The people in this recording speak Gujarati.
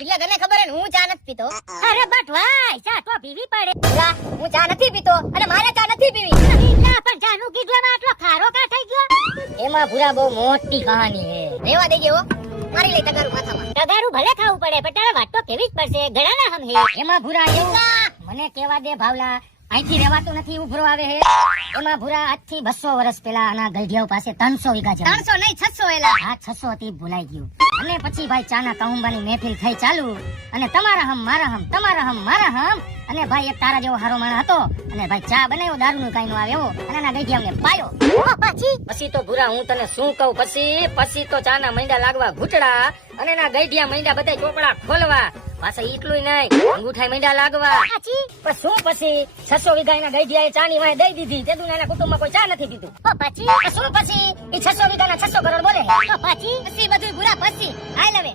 એટલે તને ખબર હે ને હું ચા નથી પીતો. અરે બટ ભાઈ ચા તો પીવી પડે. ભૂરા, હું ચા નથી પીતો અને મારે ચા નથી પીવી. ના પણ જાનું કીધું એમાં આટલો ખારો કા થઈ ગયો? એમાં ભૂરા બહુ મોટી કહાની હે. રેવા દેજે હો. મારી લઈ તગારું માથામાં. તગારું ભલે ખાવું પડે પણ તારે વાત તો કેવી જ પડશે. ઘણા હમ હે. એમાં ભૂરા એવું મને કેવા દે ભાવલા, અહીંથી રેવાતું નથી ઉભરો આવે હે. એમાં ભૂરા આજથી 200 વર્ષ પહેલા આના ગલઢિયાઓ પાસે 300 વીઘા જમીન. 300 નહીં 600 એલા. હા 600 હતી ભૂલાઈ ગયું. અને પછી ભાઈ ચાના કાઉંબાની મહેફિલ થઈ ચાલુ અને તમારા હમ મારા હમ તમારા હમ મારા હમ અને ભાઈ એક તારા જેવો હારો માણસ હતો અને ભાઈ ચા બનાવ્યો દારૂનું કાઈ નો આવે એવો અને એના ગઈઢિયાને પાયો. પછી તો ભૂરા હું તને શું કહું, પછી તો ચાના મૈંડા લાગવા ઘૂંટડા અને એના ગઈઢિયા મૈંડા બધા ચોપડા ખોલવા. પાછા એટલું નહીં અંગૂઠાઈ મૈંડા લાગવા. પણ શું પછી 600 વીઘા એના ગઈઢિયાએ ચાની વાહે દઈ દીધી. તેદું એના કુટુંબમાં કોઈ ચા નથી પીતું. શું પછી એ 600 વીઘાના 600 કરોડ બોલે. પછી બધું ભૂરા પછી હાલ હવે